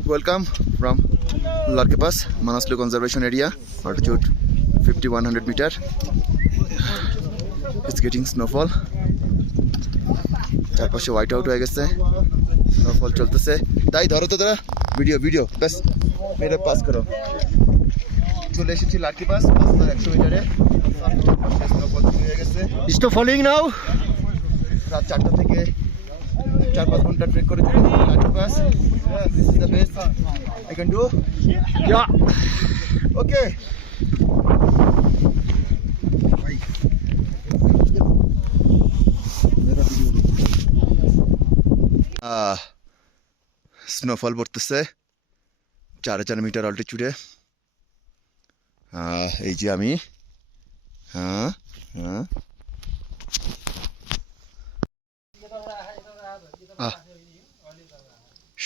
Welcome from Larke Pass, Manaslu Conservation Area, altitude 5100 meter. It's getting snowfall. চারপাশে white out হয়ে গেছে, snowfall চলতেছে। তাই ধরো তো তারা ভিডিও ব্যাস মেরে পাস করো। চলে এসেছি লার্কি পাস 5100 মিটারে। স্নোফল শুরু হয়ে গেছে। Snowfalling now. রাত 4টা থেকে 4-5 ঘন্টা ট্রেক করে চলে এসেছি Larke pass. This is the best I can do. Yeah. Okay. Snowfall পড়তেছে 4000 মিটার অল্টিটিউডে। এই যে আমি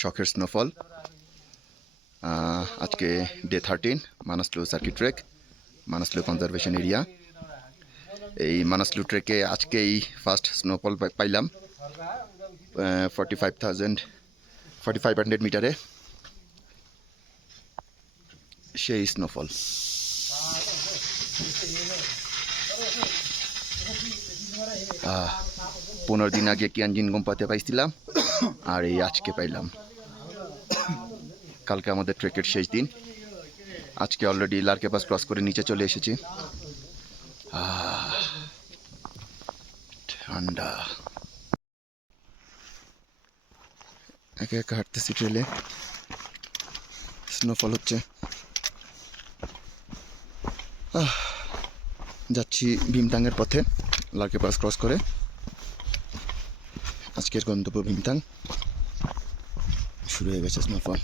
শখের স্নোফল। আজকে day 13 Manaslu circuit trek, Manaslu conservation area. এই মানাসলু ট্রেকে আজকেই ফার্স্ট স্নোফল পাইলাম 4500 মিটারে। সেই স্নোফল। 15 দিন আগে কিয়ানজিন গোম্পাতে পাইছিলাম, আর এই আজকে পাইলাম। কালকে আমাদের ট্রেকের শেষ দিন। আজকে অলরেডি লার্কে পাস ক্রস করে নিচে চলে এসেছি। ঠান্ডা। একে একে হাঁটতেছি ট্রেলে, স্নোফল হচ্ছে। যাচ্ছি ভীমতাংয়ের পথে লার্কে পাস ক্রস করে। আজকের গন্তব্য ভীমতাং। শুরু হয়ে গেছে স্নোফল।